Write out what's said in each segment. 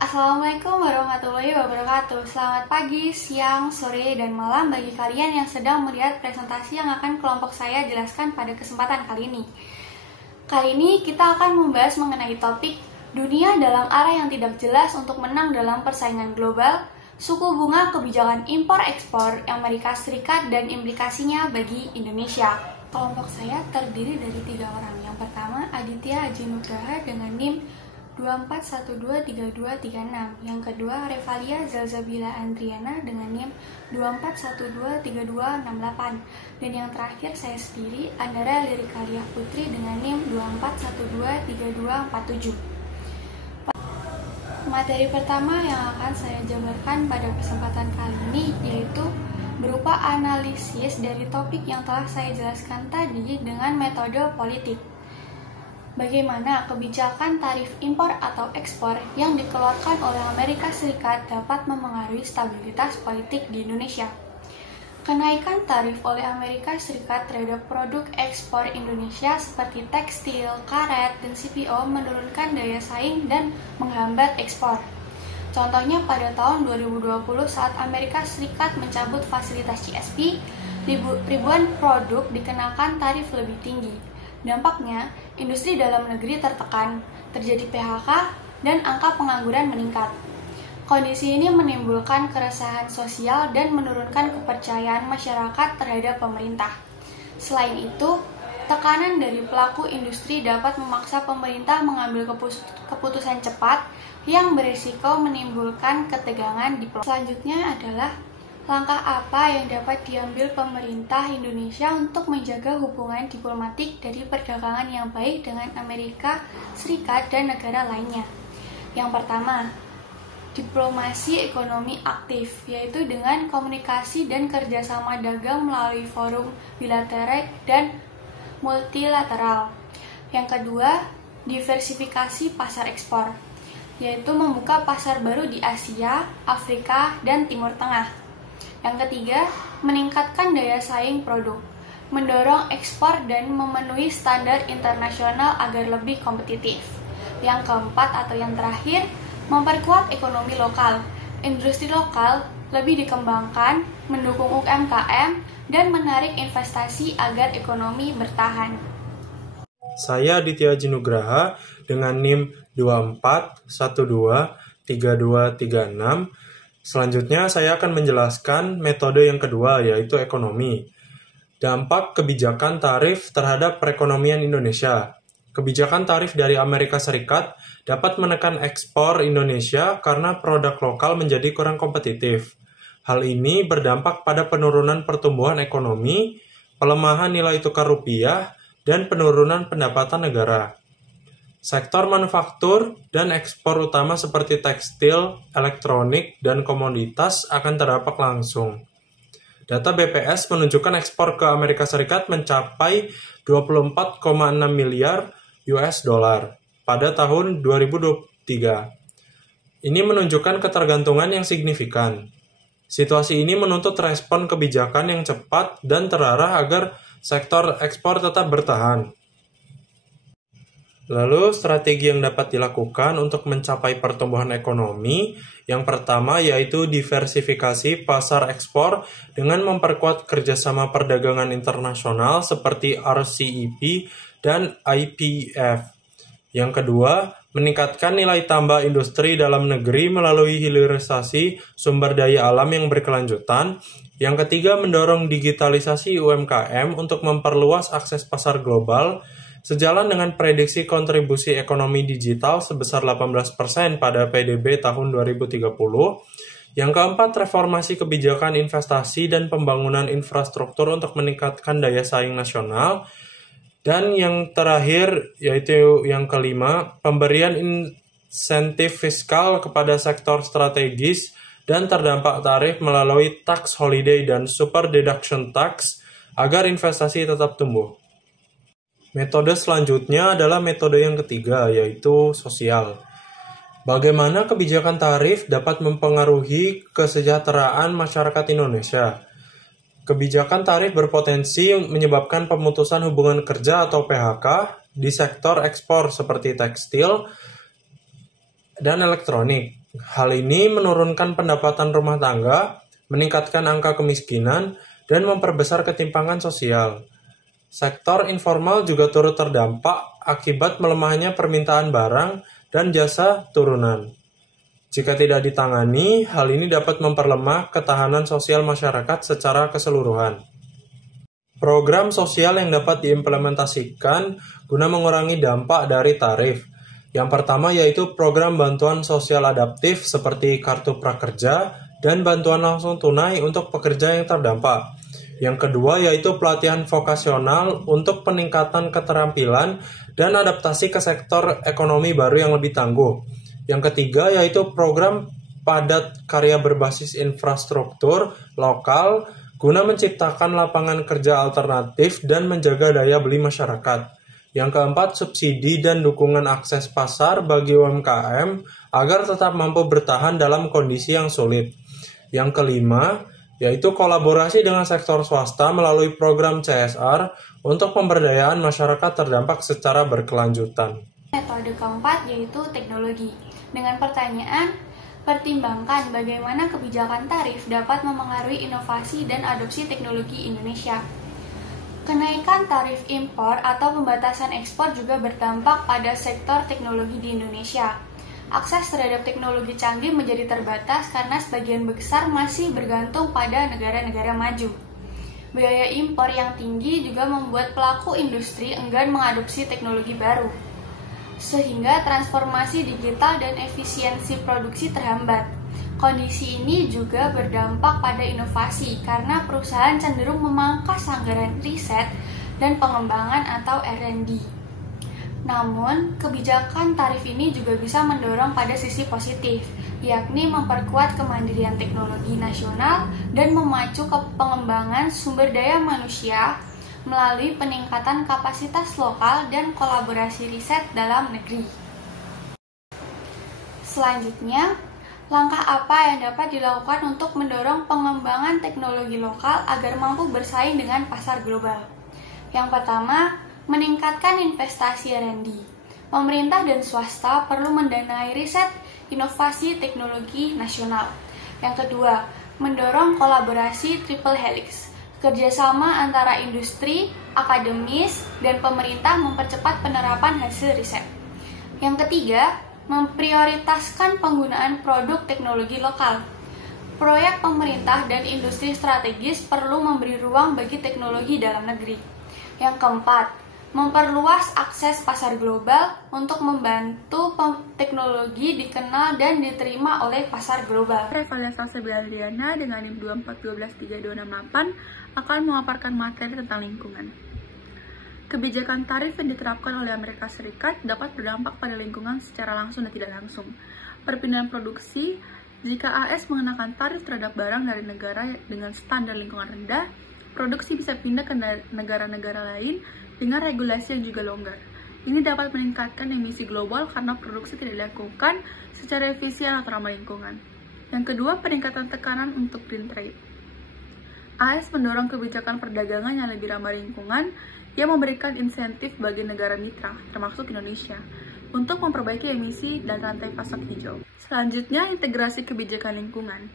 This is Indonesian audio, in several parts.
Assalamualaikum warahmatullahi wabarakatuh. Selamat pagi, siang, sore, dan malam bagi kalian yang sedang melihat presentasi yang akan kelompok saya jelaskan pada kesempatan kali ini. Kali ini kita akan membahas mengenai topik dunia dalam arah yang tidak jelas untuk menang dalam persaingan global, suku bunga kebijakan impor-ekspor Amerika Serikat dan implikasinya bagi Indonesia. Kelompok saya terdiri dari 3 orang. Yang pertama, Aditya Aji Nugraha dengan NIM 24123236. Yang kedua, Revalia Zalzabila Andriana dengan NIM 24123268. Dan yang terakhir, saya sendiri, Andara Lirikalia Putri dengan NIM 24123247. Materi pertama yang akan saya jabarkan pada kesempatan kali ini yaitu berupa analisis dari topik yang telah saya jelaskan tadi dengan metode politik. Bagaimana kebijakan tarif impor atau ekspor yang dikeluarkan oleh Amerika Serikat dapat memengaruhi stabilitas politik di Indonesia. Kenaikan tarif oleh Amerika Serikat terhadap produk ekspor Indonesia seperti tekstil, karet, dan CPO menurunkan daya saing dan menghambat ekspor. Contohnya pada tahun 2020 saat Amerika Serikat mencabut fasilitas GSP, ribuan produk dikenakan tarif lebih tinggi. Dampaknya, industri dalam negeri tertekan, terjadi PHK, dan angka pengangguran meningkat. Kondisi ini menimbulkan keresahan sosial dan menurunkan kepercayaan masyarakat terhadap pemerintah. Selain itu, tekanan dari pelaku industri dapat memaksa pemerintah mengambil keputusan cepat yang berisiko menimbulkan ketegangan diplomatik. Selanjutnya adalah langkah apa yang dapat diambil pemerintah Indonesia untuk menjaga hubungan diplomatik dari perdagangan yang baik dengan Amerika Serikat dan negara lainnya. Yang pertama, diplomasi ekonomi aktif, yaitu dengan komunikasi dan kerjasama dagang melalui forum bilateral dan multilateral. Yang kedua, diversifikasi pasar ekspor, yaitu membuka pasar baru di Asia, Afrika, dan Timur Tengah. Yang ketiga, meningkatkan daya saing produk, mendorong ekspor dan memenuhi standar internasional agar lebih kompetitif. Yang keempat atau yang terakhir, memperkuat ekonomi lokal. Industri lokal lebih dikembangkan, mendukung UMKM, dan menarik investasi agar ekonomi bertahan. Saya Aditya Aji Nugraha dengan NIM 24123236. Selanjutnya saya akan menjelaskan metode yang kedua yaitu ekonomi. Dampak kebijakan tarif terhadap perekonomian Indonesia. Kebijakan tarif dari Amerika Serikat dapat menekan ekspor Indonesia karena produk lokal menjadi kurang kompetitif. Hal ini berdampak pada penurunan pertumbuhan ekonomi, pelemahan nilai tukar rupiah, dan penurunan pendapatan negara. Sektor manufaktur dan ekspor utama seperti tekstil, elektronik, dan komoditas akan terdampak langsung. Data BPS menunjukkan ekspor ke Amerika Serikat mencapai 24,6 miliar US dollar pada tahun 2023. Ini menunjukkan ketergantungan yang signifikan. Situasi ini menuntut respon kebijakan yang cepat dan terarah agar sektor ekspor tetap bertahan. Lalu, strategi yang dapat dilakukan untuk mencapai pertumbuhan ekonomi, yang pertama yaitu diversifikasi pasar ekspor dengan memperkuat kerjasama perdagangan internasional seperti RCEP dan IPEF. Yang kedua, meningkatkan nilai tambah industri dalam negeri melalui hilirisasi sumber daya alam yang berkelanjutan. Yang ketiga, mendorong digitalisasi UMKM untuk memperluas akses pasar global, sejalan dengan prediksi kontribusi ekonomi digital sebesar 18% pada PDB tahun 2030. Yang keempat, reformasi kebijakan investasi dan pembangunan infrastruktur untuk meningkatkan daya saing nasional. Dan yang terakhir, yaitu yang kelima, pemberian insentif fiskal kepada sektor strategis dan terdampak tarif melalui tax holiday dan super deduction tax agar investasi tetap tumbuh. Metode selanjutnya adalah metode yang ketiga, yaitu sosial. Bagaimana kebijakan tarif dapat mempengaruhi kesejahteraan masyarakat Indonesia? Kebijakan tarif berpotensi menyebabkan pemutusan hubungan kerja atau PHK di sektor ekspor seperti tekstil dan elektronik. Hal ini menurunkan pendapatan rumah tangga, meningkatkan angka kemiskinan, dan memperbesar ketimpangan sosial. Sektor informal juga turut terdampak akibat melemahnya permintaan barang dan jasa turunan. Jika tidak ditangani, hal ini dapat memperlemah ketahanan sosial masyarakat secara keseluruhan. Program sosial yang dapat diimplementasikan guna mengurangi dampak dari tarif. Yang pertama yaitu program bantuan sosial adaptif seperti kartu prakerja dan bantuan langsung tunai untuk pekerja yang terdampak. Yang kedua yaitu pelatihan vokasional untuk peningkatan keterampilan dan adaptasi ke sektor ekonomi baru yang lebih tangguh. Yang ketiga yaitu program padat karya berbasis infrastruktur lokal guna menciptakan lapangan kerja alternatif dan menjaga daya beli masyarakat. Yang keempat, subsidi dan dukungan akses pasar bagi UMKM agar tetap mampu bertahan dalam kondisi yang sulit. Yang kelima, yaitu kolaborasi dengan sektor swasta melalui program CSR untuk pemberdayaan masyarakat terdampak secara berkelanjutan. Metode keempat yaitu teknologi. Dengan pertanyaan, pertimbangkan bagaimana kebijakan tarif dapat memengaruhi inovasi dan adopsi teknologi Indonesia. Kenaikan tarif impor atau pembatasan ekspor juga berdampak pada sektor teknologi di Indonesia. Akses terhadap teknologi canggih menjadi terbatas karena sebagian besar masih bergantung pada negara-negara maju. Biaya impor yang tinggi juga membuat pelaku industri enggan mengadopsi teknologi baru, sehingga transformasi digital dan efisiensi produksi terhambat. Kondisi ini juga berdampak pada inovasi karena perusahaan cenderung memangkas anggaran riset dan pengembangan atau R&D. Namun, kebijakan tarif ini juga bisa mendorong pada sisi positif, yakni memperkuat kemandirian teknologi nasional dan memacu ke pengembangan sumber daya manusia melalui peningkatan kapasitas lokal dan kolaborasi riset dalam negeri. Selanjutnya, langkah apa yang dapat dilakukan untuk mendorong pengembangan teknologi lokal agar mampu bersaing dengan pasar global? Yang pertama, meningkatkan investasi R&D. Pemerintah dan swasta perlu mendanai riset inovasi teknologi nasional. Yang kedua, mendorong kolaborasi triple helix. Kerjasama antara industri, akademis, dan pemerintah mempercepat penerapan hasil riset. Yang ketiga, memprioritaskan penggunaan produk teknologi lokal. Proyek pemerintah dan industri strategis perlu memberi ruang bagi teknologi dalam negeri. Yang keempat, memperluas akses pasar global untuk membantu teknologi dikenal dan diterima oleh pasar global. Revalia Sabialiana dengan NIM 24123268 akan memaparkan materi tentang lingkungan. Kebijakan tarif yang diterapkan oleh Amerika Serikat dapat berdampak pada lingkungan secara langsung dan tidak langsung. Perpindahan produksi, jika AS mengenakan tarif terhadap barang dari negara dengan standar lingkungan rendah, produksi bisa pindah ke negara-negara lain dengan regulasi yang juga longgar. Ini dapat meningkatkan emisi global karena produksi tidak dilakukan secara efisien atau ramah lingkungan. Yang kedua, peningkatan tekanan untuk green trade. AS mendorong kebijakan perdagangan yang lebih ramah lingkungan yang memberikan insentif bagi negara mitra, termasuk Indonesia, untuk memperbaiki emisi dan rantai pasok hijau. Selanjutnya, integrasi kebijakan lingkungan.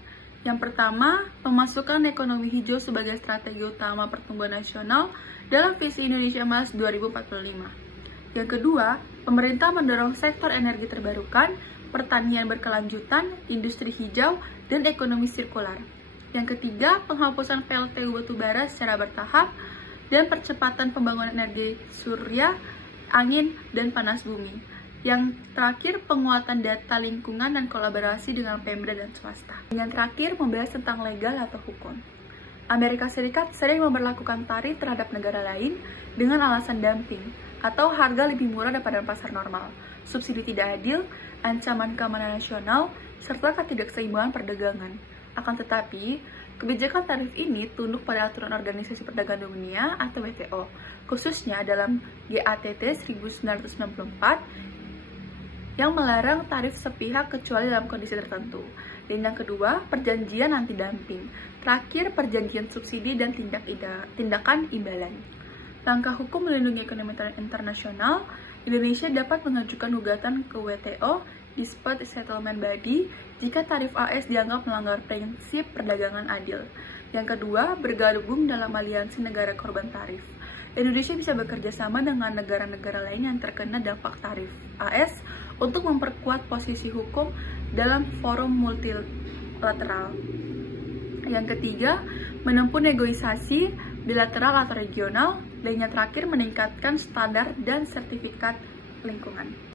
Yang pertama, pemasukan ekonomi hijau sebagai strategi utama pertumbuhan nasional dalam visi Indonesia Emas 2045. Yang kedua, pemerintah mendorong sektor energi terbarukan, pertanian berkelanjutan, industri hijau, dan ekonomi sirkular. Yang ketiga, penghapusan PLTU batubara secara bertahap, dan percepatan pembangunan energi surya, angin, dan panas bumi. Yang terakhir, penguatan data lingkungan dan kolaborasi dengan Pemda dan swasta. Yang terakhir, membahas tentang legal atau hukum. Amerika Serikat sering memberlakukan tarif terhadap negara lain dengan alasan dumping atau harga lebih murah daripada pasar normal, subsidi tidak adil, ancaman keamanan nasional, serta ketidakseimbangan perdagangan. Akan tetapi, kebijakan tarif ini tunduk pada aturan Organisasi Perdagangan Dunia atau WTO, khususnya dalam GATT 1964 yang melarang tarif sepihak kecuali dalam kondisi tertentu. Dan yang kedua, perjanjian anti-dumping. Terakhir, perjanjian subsidi dan tindakan imbalan. Langkah hukum melindungi ekonomi internasional, Indonesia dapat mengajukan gugatan ke WTO Dispute Settlement Body jika tarif AS dianggap melanggar prinsip perdagangan adil. Yang kedua, bergabung dalam aliansi negara korban tarif. Indonesia bisa bekerja sama dengan negara-negara lain yang terkena dampak tarif AS untuk memperkuat posisi hukum dalam forum multilateral. Yang ketiga, menempuh negosiasi bilateral atau regional. Dan yang terakhir, meningkatkan standar dan sertifikat lingkungan.